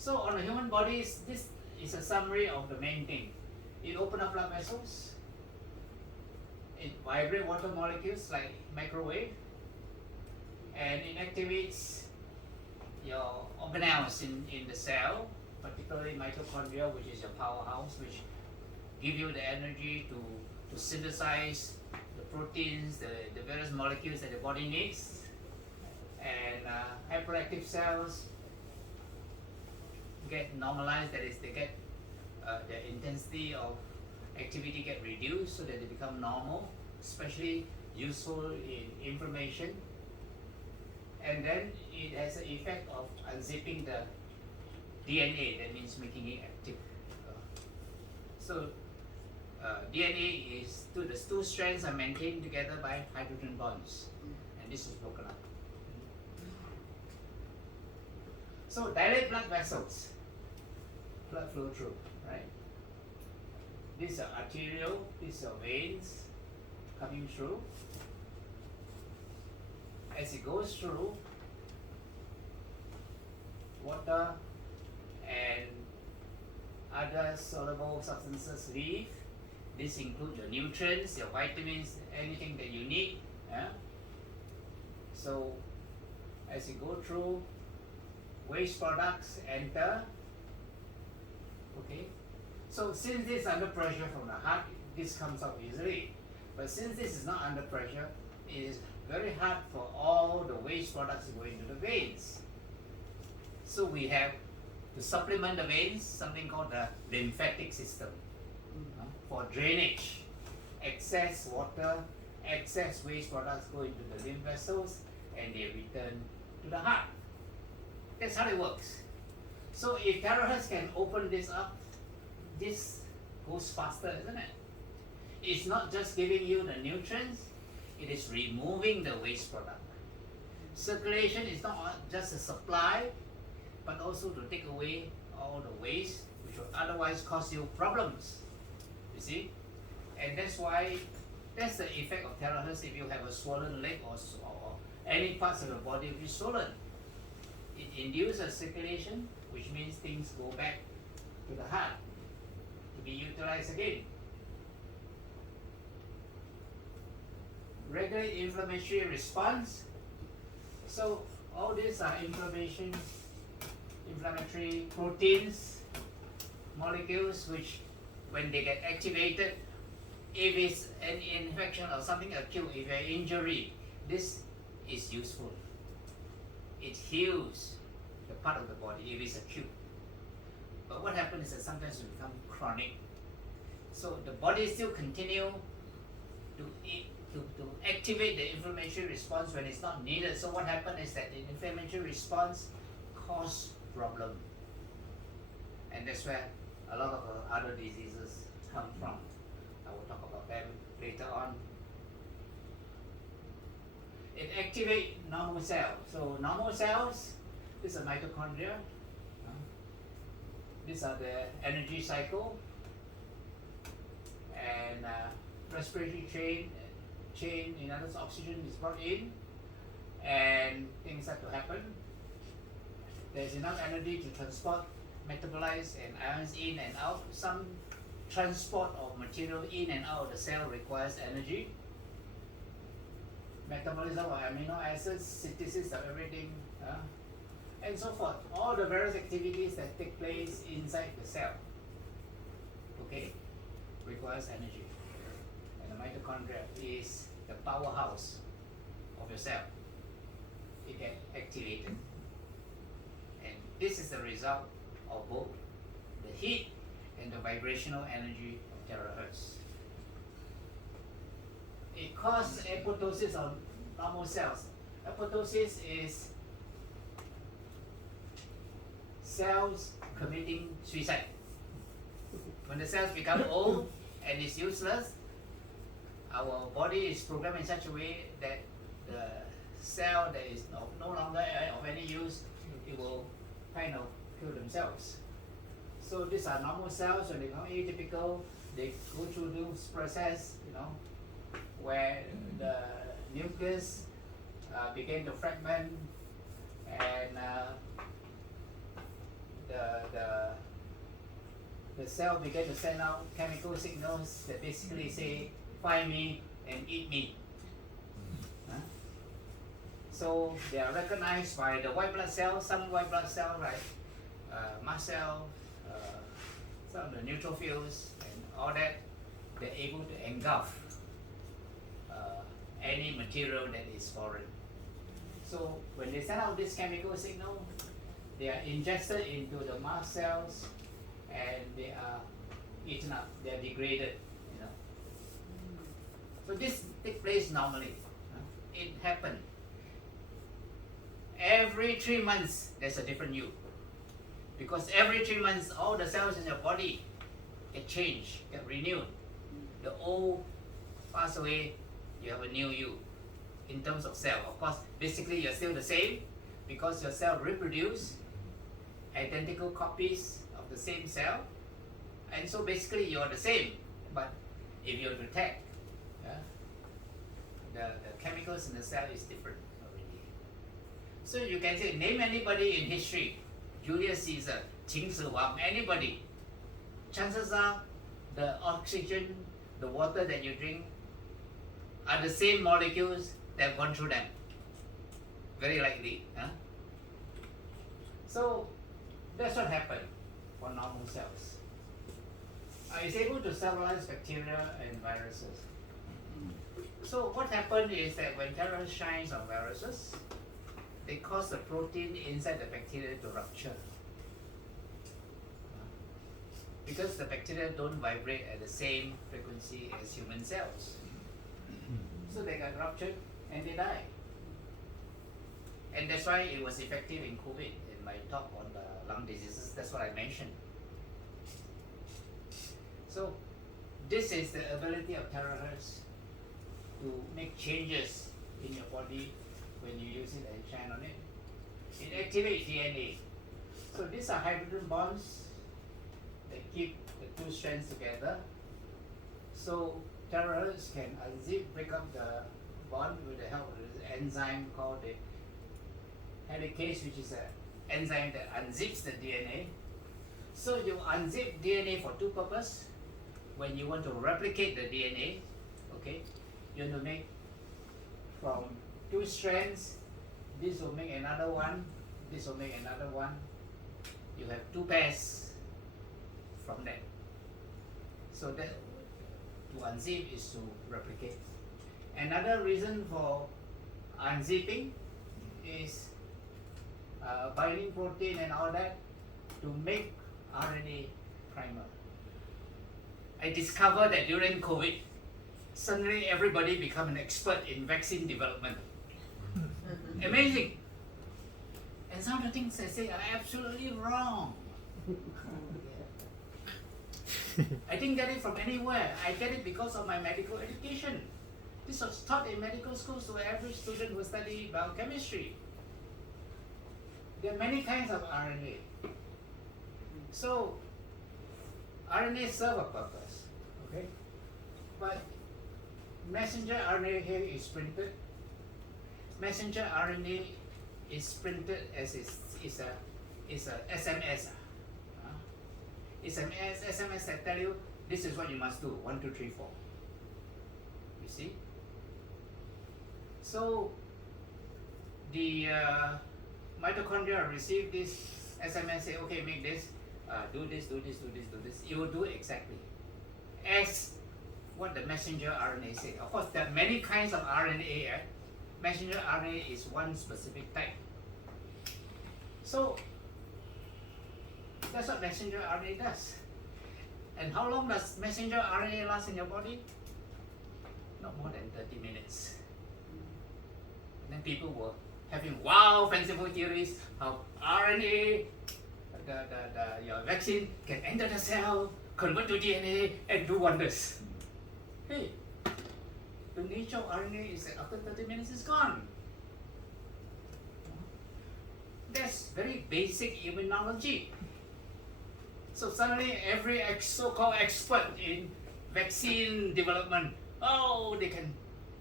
So on the human body, this is a summary of the main thing. It opens up blood vessels. It vibrates water molecules like microwave, and it activates your organelles in the cell, particularly mitochondria, which is your powerhouse, which give you the energy to synthesize the proteins, the various molecules that the body needs. And hyperactive cells get normalized, that is, they get the intensity of activity get reduced so that they become normal, especially useful in inflammation. And then it has an effect of unzipping the DNA, that means making it active. So DNA is the two strands are maintained together by hydrogen bonds, and this is broken up. So dilate blood vessels, blood flow through, right? These are arterial, these are veins coming through. As it goes through, water and other soluble substances leave. This includes your nutrients, your vitamins, anything that you need. Yeah? So as you go through, waste products enter. Okay. So since this is under pressure from the heart, this comes out easily. But since this is not under pressure, it is very hard for all the waste products to go into the veins. So we have to supplement the veins, something called the lymphatic system, for drainage. Excess water, excess waste products go into the lymph vessels and they return to the heart. That's how it works. So if Terahertz can open this up, this goes faster, isn't it? It's not just giving you the nutrients, it is removing the waste product. Circulation is not just a supply, but also to take away all the waste which would otherwise cause you problems. You see? And that's why, that's the effect of Terahertz if you have a swollen leg or any parts of the body which is swollen. It induces circulation, which means things go back to the heart to be utilized again. Regulate inflammatory response. So all these are inflammatory proteins, molecules, which when they get activated, if it's an infection or something acute, if an injury, this is useful. It heals the part of the body if it's acute. But what happens is that sometimes it becomes chronic. So the body still continue to activate the inflammatory response when it's not needed. So what happens is that the inflammatory response causes problem. And that's where a lot of other diseases come from. I will talk about them later on. It activates normal cells. So normal cells, these are mitochondria. These are the energy cycle. And respiratory chain, in other words, oxygen is brought in and things have to happen. There's enough energy to transport, metabolize and ions in and out. Some transport of material in and out of the cell requires energy. Metabolism of amino acids, synthesis of everything, and so forth. All the various activities that take place inside the cell, okay, requires energy. And the mitochondria is the powerhouse of your cell. It gets activated. And this is the result of both the heat and the vibrational energy of terahertz. It causes apoptosis of normal cells. Apoptosis is cells committing suicide. When the cells become old and is useless, our body is programmed in such a way that the cell that is no longer of any use, it will kind of kill themselves. So these are normal cells. When they become atypical, they go through this process, where the nucleus begin to fragment and the the cell began to send out chemical signals that basically say, find me and eat me. So they are recognized by the white blood cells, some white blood cells, right? Mast cell, some of the neutrophils, and all that. They're able to engulf any material that is foreign. So when they send out this chemical signal, they are ingested into the mast cells and they are eaten up, they are degraded, you know. So this takes place normally. It happened. Every 3 months there's a different you. Because every 3 months all the cells in your body get changed, get renewed. The old pass away, you have a new you in terms of cell. Of course, basically you're still the same because your cell reproduce identical copies of the same cell, and so basically you're the same. But if you detect, the chemicals in the cell is different already. So you can say, name anybody in history, Julius Caesar, Qin Shi Huang, anybody. Chances are the oxygen, the water that you drink are the same molecules that have gone through them. Very likely. So that's what happened for normal cells. It's able to cellularize bacteria and viruses. So what happened is that when Terahertz shines on viruses, they cause the protein inside the bacteria to rupture. Because the bacteria don't vibrate at the same frequency as human cells. So they got ruptured and they die. And that's why it was effective in COVID, in my talk on the lung diseases. That's what I mentioned. So this is the ability of Terahertz to make changes in your body when you use it and shine on it. It activates DNA. So these are hydrogen bonds that keep the two strands together. So Terahertz can unzip, break up the bond with the help of an enzyme called the helicase, which is an enzyme that unzips the DNA. So you unzip DNA for two purposes. When you want to replicate the DNA, okay, you want to make from two strands, this will make another one, this will make another one. You have two pairs from that. So that to unzip is to replicate. Another reason for unzipping is binding protein and all that to make RNA primer. I discovered that during COVID, suddenly everybody become an expert in vaccine development. Amazing. And some of the things I say are absolutely wrong. I didn't get it from anywhere. I get it because of my medical education. This was taught in medical schools to every student who study biochemistry. There are many kinds of RNA. So RNA serve a purpose, okay? But messenger RNA here is printed. Messenger RNA is printed as is a SMS. It's an SMS that tell you this is what you must do, 1, 2, 3, 4. You see? So the mitochondria receive this SMS, say, okay, make this, do this, do this, do this, do this. It will do exactly as what the messenger RNA say. Of course, there are many kinds of RNA. Messenger RNA is one specific type. So that's what messenger RNA does. And how long does messenger RNA last in your body? Not more than 30 minutes. And then people were having wow, fanciful theories how RNA, your vaccine can enter the cell, convert to DNA, and do wonders. Hey, the nature of RNA is that after 30 minutes it's gone. That's very basic immunology. So suddenly every so-called expert in vaccine development, oh, they can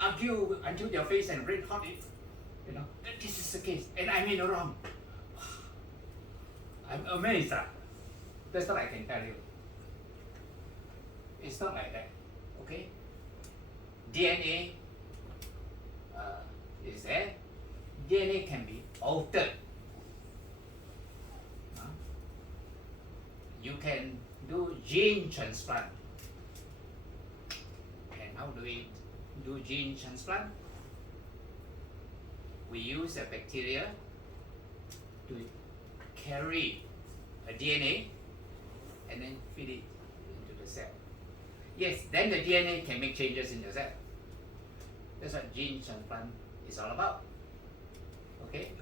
argue until their face and red hot, you know, that this is the case, and I'm in the wrong. I'm amazed. That's what I can tell you. It's not like that. Okay? DNA is there. DNA can be altered. You can do gene transplant. And how do we do gene transplant? We use a bacteria to carry a DNA and then feed it into the cell. Yes, then the DNA can make changes in the cell. That's what gene transplant is all about. Okay?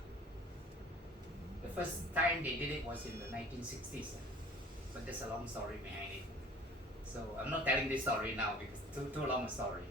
The first time they did it was in the 1960s. But there's a long story behind it. So I'm not telling this story now because too long a story.